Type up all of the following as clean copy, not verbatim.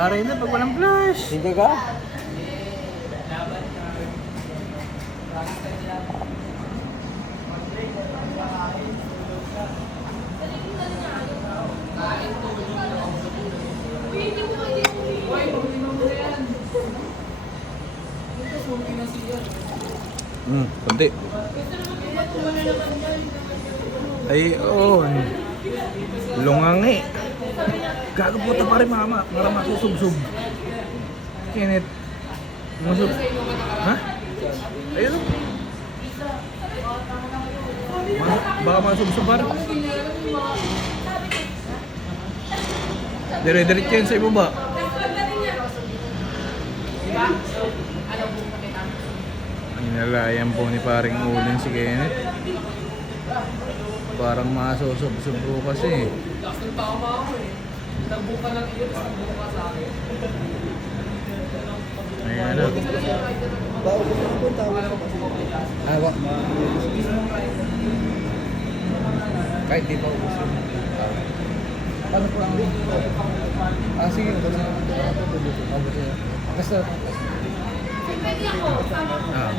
Aray na pag walang flash. Hindi ka? Kunti. Ay, oo. Lungangi. Gago puta pa rin mama. Para masusubsub. Kenneth. Masub. Ha? Ayun. Baka masubsub pa rin. Dire-diretso yun sa ibaba. Inalayan po ni paring ulin si Kenneth. Parang masusubsub po kasi. Ayan na. Awa. Kahit di pa ubusin. Paano po ang... sige. Basta... Ah.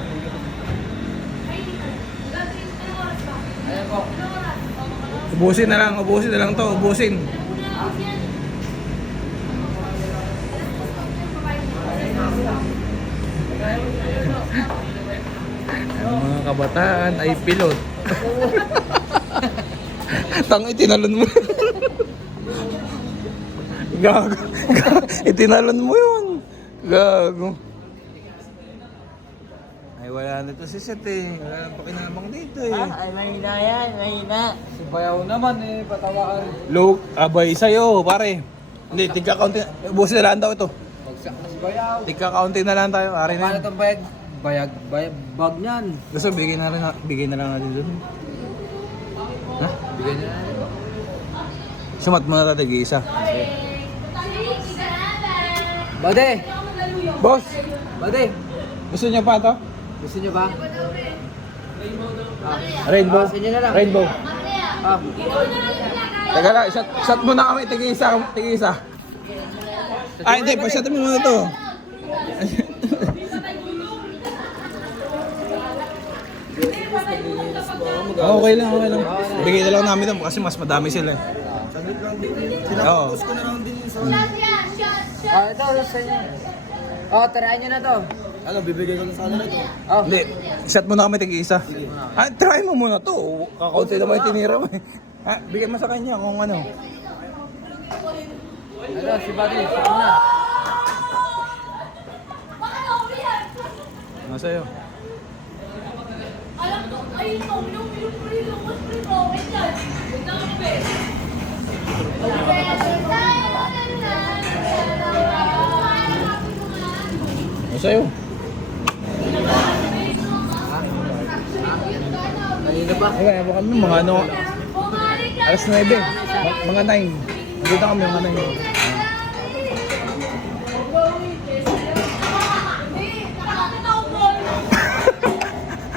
Ubusin na lang to, ubusin. Ang mga kabataan ay pilot. Tang itinalon mo. Gago. Itinalon mo yun. Gago. Ay wala na to si Seth eh. Wala nang pakinabang dito eh. Ay, mahina yan, mahina. Si Bayaw naman eh, patawaan. Look, abay sa'yo pare. Hindi, tigka-counting. Ubusin na lang daw ito. Bagsak na si Bayaw. Tigka-counting na lang tayo. Ari Paano na. itong bag niyan? Gusto bigay na lang natin dun. Ha? Bigyan niya na. Sumat mo na tayo isa. Bade! Boss, Bade! gusto niyo pa to? Gusto niyo ba? Rainbow. Sa inyo na lang. Rainbow. Ah, Teka lang, shot muna kami. Tig-isa. Ay, hindi. Pa-shot mo muna to. Okay lang. Bigay na lang namin to kasi mas madami sila. Saglit lang din. Oo. Tinapos ko na lang din yung sa... ito, sa inyo. Oh, tarayan niyo na to. Ano, bibigay ko na sa kanila ito. Oh. Hindi. Shot muna kami tig-isa. Ah, try mo muna to. Kakaunti naman yung tinira mo. Ha, bigyan mo sa kanya kung ano. Ano, si Bade, sa una. Ano sa'yo? Alam ko, ayun mo, minum-prilo ko, okay dyan. Huwag na ako, be. Ano sa'yo? Kanina ba? Ay, kaya kami mga ano, alas 9, mga 9. Nandito kami mga 9.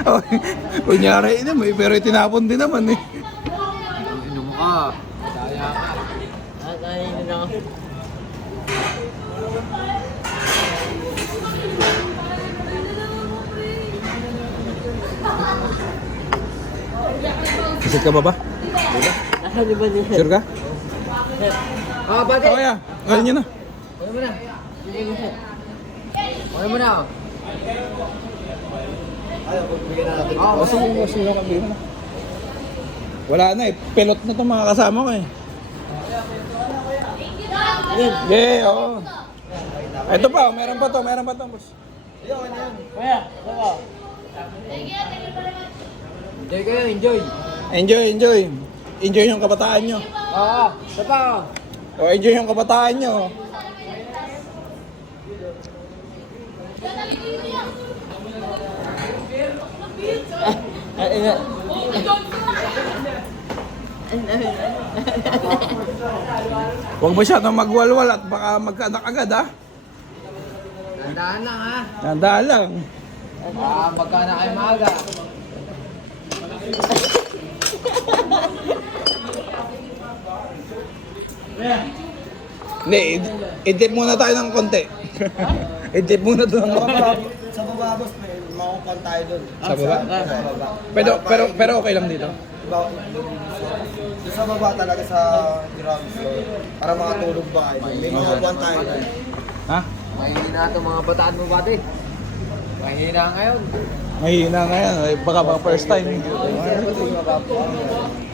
Oh, kunyari naman, pero tinapon din naman eh. Inom ka. Daya ka. Kanina na ako. Isip ka ba ba? Nasa di ba niya? Sure ka? Ah, Bade! Oo, kaya. Kaya nyo na. Okay mo na. Sige mo siya. Okay mo na. Ayaw, bibigyan na natin. O sige, kabili na. Wala na eh. Pelot na itong mga kasama ko eh. Yeah, oo. Ito pa, meron pa to, boss. Kaya, saka. Enjoy kayo, enjoy. Enjoy yung kabataan nyo. Oo, isa pa. O, enjoy yung kabataan nyo. Huwag masyadong magwalwal at baka magkaanak agad ha. Tandaan lang ha. Tandaan lang. Magkana kayo maaga. Hindi, i-dip muna tayo ng konti. I-dip muna doon ng konti. Sa baba, boss, may makukuhan tayo doon. Sa baba? Sa baba. Pero okay lang dito. Iba, sa baba talaga sa ground floor. Para makatulog ba kayo. May makukuhan tayo doon. Ha? Mahihina itong mga bataan mo, pati. Mahihina ngayon. Mahina nga yan. Baka ba first time.